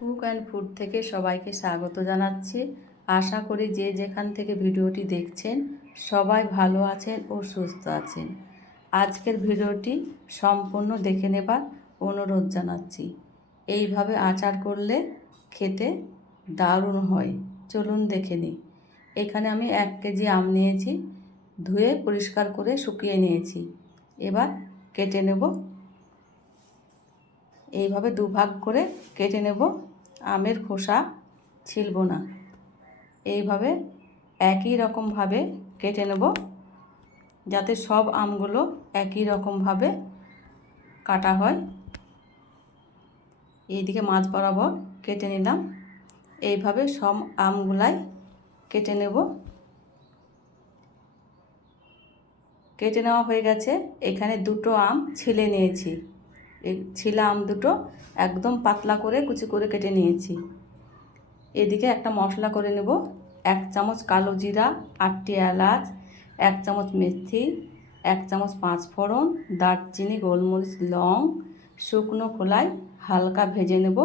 Cook and food থেকে সবাইকে স্বাগত জানাচ্ছি। আশা করি যে যেখান থেকে ভিডিওটি দেখছেন সবাই ভালো আছেন ও সুস্থ আছেন। আজকের ভিডিওটি সম্পূর্ণ দেখে নেবার অনুরোধ জানাচ্ছি। এইভাবে আচার করলে খেতে দারুণ হয়। চলুন দেখে নিই। এখানে আমি 1 কেজি আম নিয়েছি, ধুয়ে পরিষ্কার করে শুকিয়ে নিয়েছি। এবার কেটে নেব। এইভাবে দুভাগ করে কেটে নেব। আমের খোসা ছিলব না। এইভাবে একই রকমভাবে কেটে নেব, যাতে সব আমগুলো একই রকমভাবে কাটা হয়। এইদিকে মাঝ বরাবর কেটে নিলাম। এইভাবে সব আমগুলাই কেটে নেব। কেটে নেওয়া হয়ে গেছে। এখানে 2টো আম ছিলে নিয়েছি। এই ছিলা আম দুটো একদম পাতলা করে কুচি করে কেটে নিয়েছি। এদিকে একটা মশলা করে নেব। 1 চামচ কালো জিরা, 8টি এলাচ, 1 চামচ মেথি, 1 চামচ 5 ফোড়ন, দারচিনি, গোলমরিচ, লং, শুকনো খোলায় হালকা ভেজে নেব।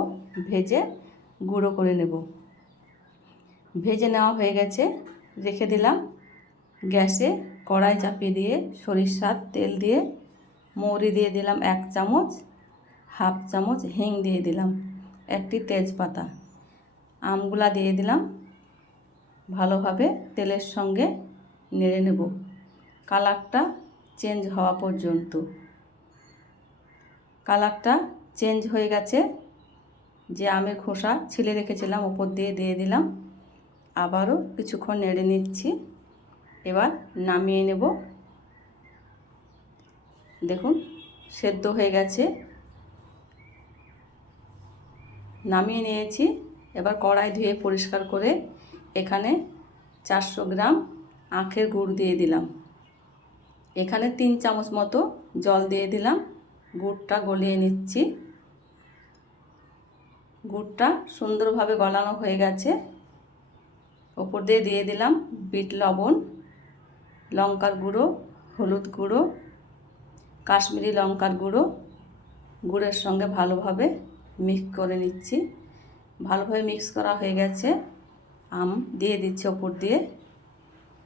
ভেজে গুঁড়ো করে নেব। ভেজে নেওয়া হয়ে গেছে, রেখে দিলাম। গ্যাসে কড়াই চাপিয়ে দিয়ে সরিষার তেল দিয়ে মৌরি দিয়ে দিলাম 1 চামচ, হাফ চামচ হিং দিয়ে দিলাম, একটি তেজপাতা। আমগুলা দিয়ে দিলাম। ভালোভাবে তেলের সঙ্গে নেড়ে নেব কালারটা চেঞ্জ হওয়া পর্যন্ত। কালারটা চেঞ্জ হয়ে গেছে। যে আমের খোসা ছিলে রেখেছিলাম ওপর দিয়ে দিয়ে দিলাম। আবারও কিছুক্ষণ নেড়ে নিচ্ছি। এবার নামিয়ে নেব। দেখুন সেদ্ধ হয়ে গেছে। নামিয়ে নিয়েছি। এবার কড়াই ধুয়ে পরিষ্কার করে এখানে 400 গ্রাম আখের গুড় দিয়ে দিলাম। এখানে 3 চামচ মতো জল দিয়ে দিলাম। গুড়টা গলিয়ে নিচ্ছি। গুড়টা সুন্দরভাবে গলানো হয়ে গেছে। ওপর দিয়ে দিয়ে দিলাম বিট লবণ, লঙ্কার গুঁড়ো, হলুদ গুঁড়ো, কাশ্মীরি লঙ্কার গুঁড়ো। গুড়ের সঙ্গে ভালোভাবে মিক্স করে নিচ্ছি। ভালোভাবে মিক্স করা হয়ে গেছে। আম দিয়ে দিচ্ছি ওপর দিয়ে।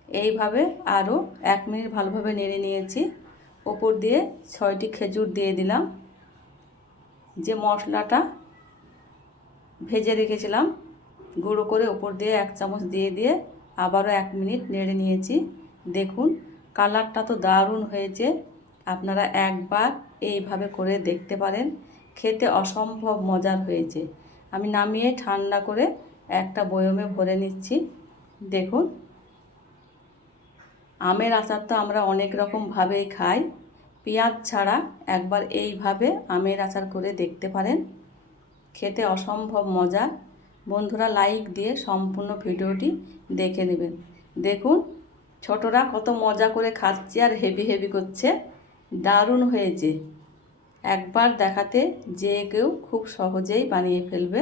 এইভাবে আরও 1 মিনিট ভালোভাবে নেড়ে নিয়েছি। ওপর দিয়ে 6টি খেজুর দিয়ে দিলাম। যে মশলাটা ভেজে রেখেছিলাম গুঁড়ো করে ওপর দিয়ে 1 চামচ দিয়ে দিয়ে আবারও 1 মিনিট নেড়ে নিয়েছি। দেখুন কালারটা তো দারুণ হয়েছে। আপনারা একবার এইভাবে করে দেখতে পারেন। খেতে অসম্ভব মজার হয়েছে। আমি নামিয়ে ঠান্ডা করে একটা বয়মে ভরে নিচ্ছি। দেখুন আমের আচার তো আমরা অনেক রকমভাবেই খাই। পেঁয়াজ ছাড়া একবার এইভাবে আমের আচার করে দেখতে পারেন। খেতে অসম্ভব মজা। বন্ধুরা লাইক দিয়ে সম্পূর্ণ ভিডিওটি দেখে নেবেন। দেখুন ছোটরা কত মজা করে খাচ্ছে আর হেভি হেভি করছে। দারুণ হয়েছে। একবার দেখাতে যে কেউ খুব সহজেই বানিয়ে ফেলবে।